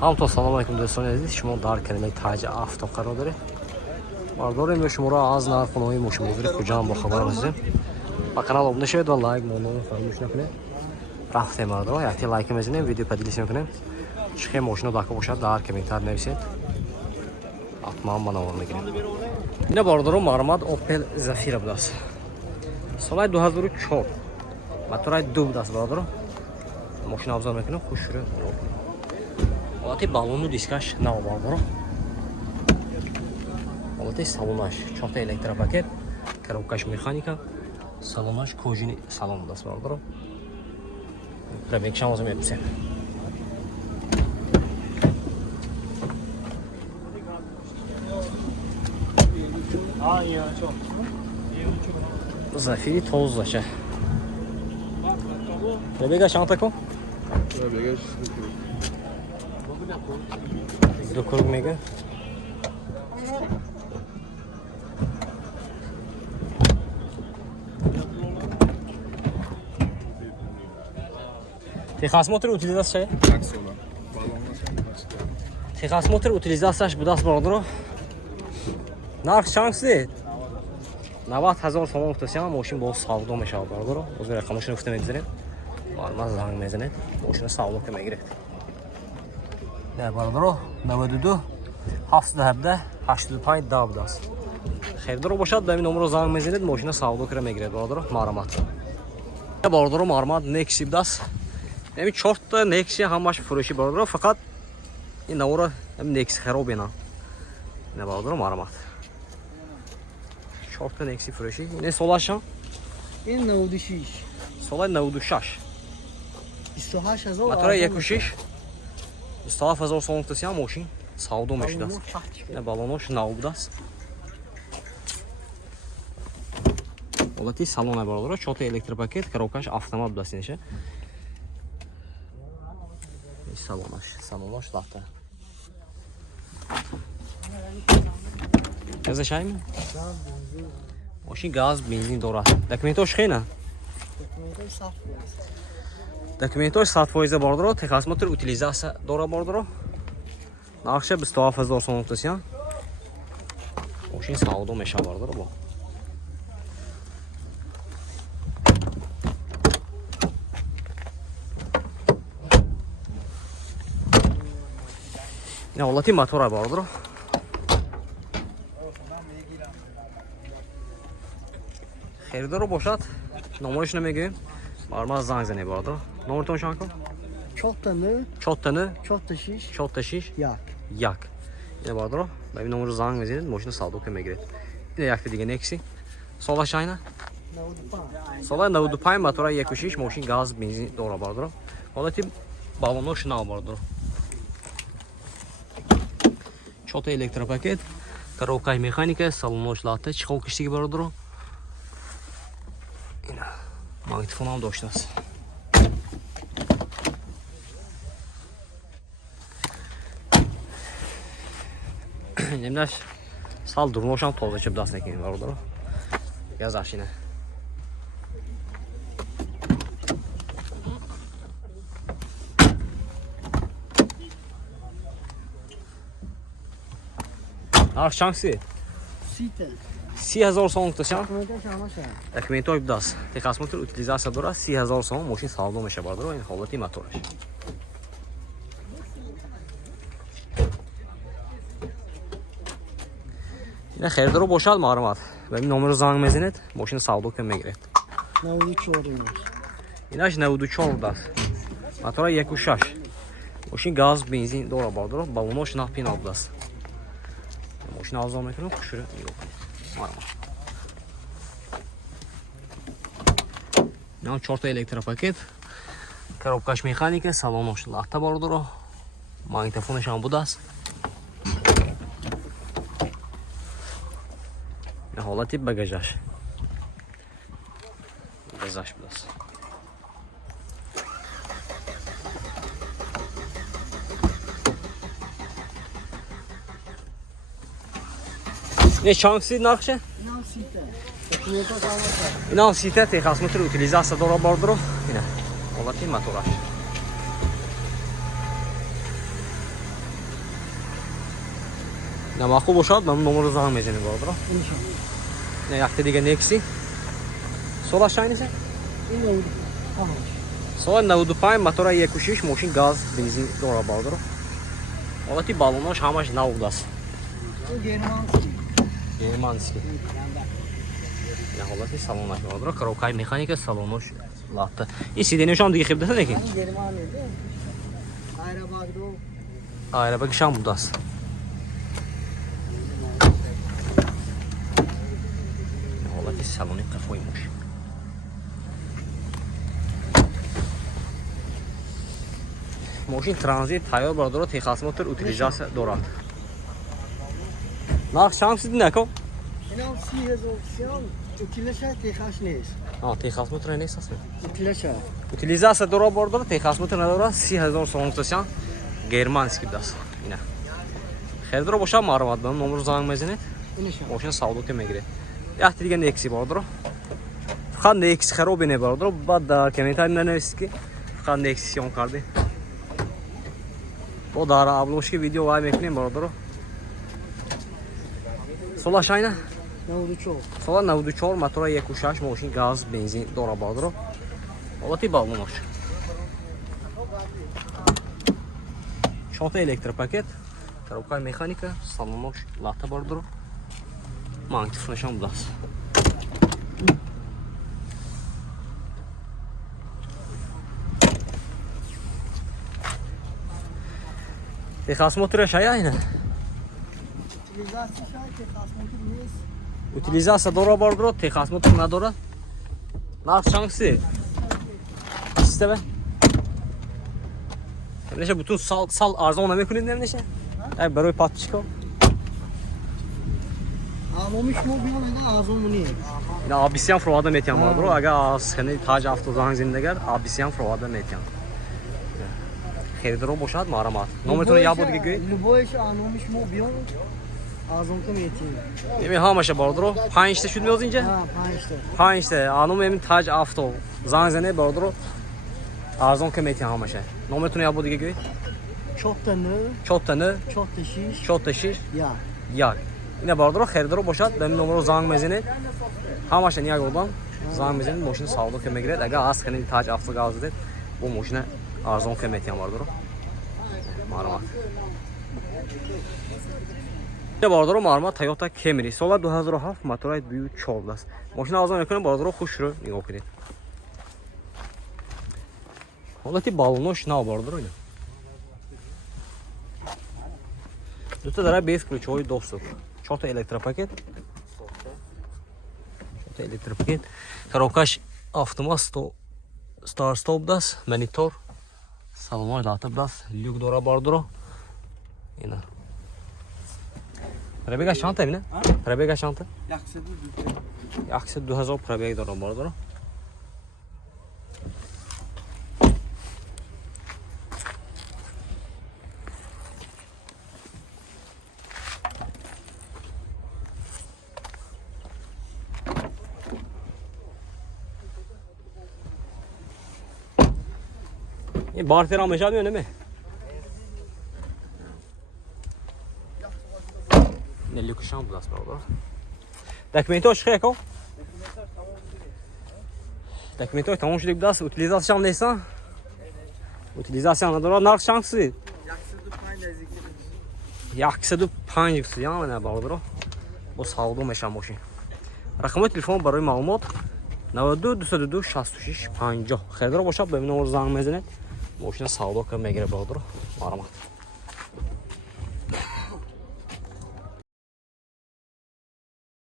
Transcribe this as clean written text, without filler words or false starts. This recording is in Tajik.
همونطور سلام علیکم دوستان عزیز، شما در کلمه تاج آفتاب قرار دارید. داریم به شما را از نرخ‌های مشابه کجا هم با خبر هستیم. با کانال ابونه شوید و لایک مونو فراموش نکنید. رفتیم مردم یک لایک میزنیم، ویدیو پدیلیس میکنیم. چه ماشین داخل باشد در کامنتار نویسید. حتما منور میگیریم. اینا باردارم معلومات اوپل زفیر بود است. سال 2004 موتور دو بود است باردارم. ماشین افزار میکنم خوش شده. وقتی بالون و دیسکش نو باردارم. وقتی سالونش چهار تا الکتروپاکت، коробкаш механика, салонаш кожаный салон даст باردارم. پرمیکشن واسه میپسیم. زفیری توز باشه. بگه چند تا کن؟ دو کروگ میگه. Техосмотр утилизация. Техосмотр утилизация bude است باردارم. نرخ چند است؟ 90,000 سوم گفتم ماشین با ساودو میشه باردارم. از رقمش گفتم میذاریم. معلومات زنگ میزنید. ماشین ساودو که میگیرید. نه باردارم 92 717 85 10 بود است. خریدار باشد به این نمره زنگ میزنید ماشین ساودو که میگیرید باردارم. معلومات. باردارم معلومات نکسی بود است. همین 4 تا نکسی همش فروشی باردارم فقط این نمره همین نکس خراب اینا. نه باردارم معلومات. 4 تا نکسی فروشی. این سالش این 96 سال 96 28000 موتور 16 27000 سوم گفتم ماشین ساودو میشد است. نه بالونش نو بود است. ولتی салон باردارم 4 تا الکتروپاکت коробкаш автомат بود است اینشه. салонаш лахта. گازش هایم؟ ماشین گاز بنزین دارد. دکمنتاش خیلی؟ دکمنتاش 100% باردارم. تخصمات утилизация دارد باردارم. نقشه 27000 سوم گفتم. ماشین ساودو میشه باردارم با. نه ولتی موتور باردارم. خریدار باشد نمرش نمیگیم. معلومات زنگ زنی باردارم. نمرتون چند کن؟ 4 تا نه 4 تا نه 4 تا 6 4 تا 6 1 این باردارم. به این نمره زنگ میزنید ماشین ساودو که میگیرید. این یک دیگه نکسی. سالش اینه؟ 95 سال 95 موتور 16 ماشین گاز بنزین دارد باردارم. ولتی بالونش نو باردارم. 4 تا الکتروپاکет, коробка механика, салонош латте, чехол киштиги бародаро. Ина магнитофон ham доштаст. Немнаш сал дурнош ham тоза чип даст некин бародаро. Газаш ина. Нарх чанси? 30000 сом гуфташам. Документош будаст. Техосмотр утилизация дорад. 30000 сом мошин савдо меша бардаро ин ҳолати мотораш. ина херидоро бошад маълумот. Ба ин номеро занг мезанед, мошин савдо ка мегиред. 94 инаш 94 будаст. Мотора 16. Мошин газ, бензин дорад бардаро. Балонош напина будаст. ماشین آزاد میکنم خوشوره نه 4 تا الکتروپاکت коробкаш механика салонош лахта باردارم магнитофонش هم буде است به حالت بگاژش بود است Ne şansı nakşe? İnan site texasmetr utilizacja dora bordro. Yine. Olati motoraş. Намаху бошад, ман номер зам мезенем бардро. İnşallah. Ne yakta diye Nexi. Sol aşağı inese. این 95. Sola 95 motora 1.6 ماشین گاز بنزین داره بردارو. حالتی بالوناش همش نو است. این گرمانسکی. Germanski. Ne حالتی salonlaş bardaro. Krokay mekanik salonlaş lattı. İstediğini şu an diye xibdə də ki. این گرمانیده. Ayrı bagdo. Araba qışan budas. Ne حالتی salonu qafaymış. ماشین ترانزیت تایار بردارو تخصص موتور اوتیلیزاسیا دارد. Narx şansı dinleko. این هم 30,000 سیان. Utileşe tekhaş neyiz? Ha, تخصص موتور نیست اصلا. Utileşe. Utilizatsiya dora bordoro تخصص موتور نداره 30,000 سوم گرمانسکی دست. اینا. خیر درو باشه معلومات دارم نمره زنگ میزنید. İnşallah. ماشین سعودو که میگیره. یا دیگه نکسی بردارو. فقط نکس خرابی نبردارو بعد در کامنتار ننویسید که فقط نکسیون کردی. O dara abloş ki video var bekleyin bardaro. Sola aşağıya. Ne oldu çok? Sola 94 motora 1.6 ماشین gaz benzin dora bardaro. Olati balmonoş. Şota elektropaket. Коробка mekanika, salonok lata bardaro. Mantif nişan bulas. تخصص موتور شایا اینه. Utilizasyon şahit tekhaş motor neyiz? Utilizatsiya dora bardaro تخصص موتور نداره. Narx şansı. İşte be. Neşe bütün sal arzon nemikunid neşe. Ay برای پاتچیکو. Ağlamış mı bir yana ağzım mı niye? اینا آبیسی هم فروواده میتیم بردارو. اگر از خنده تاج افتادن زندگی آبیسی هم فروواده میتیم. خریدارو باشد معلومات. نمرتون یا بود که Любойش ağlamış mı bir yana ağzım mı yetiyor? نمی همشه بردارو. 5 تا شد میوز اینجا. Ha işte. 5 تا. آنم همین تاج افتاد. زنگ زنه بردارو. ارزان که میتیم همشه. نمرتون یا بود که Çok da ne? چوت تنه. Çok da şiş. چوت تشیش. Ya. یا. اینا بردارو خریدارو باشد. به نمرو زنگ میزنید. همشه نیا گفتم. زنگ میزنید ماشین سعودو که میگیرد. اگر از خنده تاج افتاد گاز دید. Bu ماشین ارزان که میتیم بردارو. معلومات. بردارو معلومات تویوتا کمری سال 2007 موتور بیو 14 است. ماشین ارزان میکنه بردارو خوش رو نگاه کنید. حالتی بالونش نه بردارو اینه. دو تا داره بیس ключовой доступ. 4 تا електропакет. 4 تا електропакет. коробкаш автомат стар стоп даст, монитор. Salonlar dağıtıp das, lük dora bardoro. Yine. Prebega şanta evine? Prebega şanta? Yaksı 2000 prebega dora bardoro. این بارتر هم مشابه نه می؟ نلیکشان بود است برادر. دکمنتاش خیلی کو؟ دکمنتاش تمام شده بود است. اوتیلیزاسیون نیست. اوتیلیزاسیون نداره. نرخ شانسی. 105 سیام نه برادر. با سعودو میشم ماشین. رقم تلفن برای معلومات 92 222 66 50. خیلی رو باشه به من نمره زنگ میزنید. ماشین سعودو که میگیره برادر. معلومات.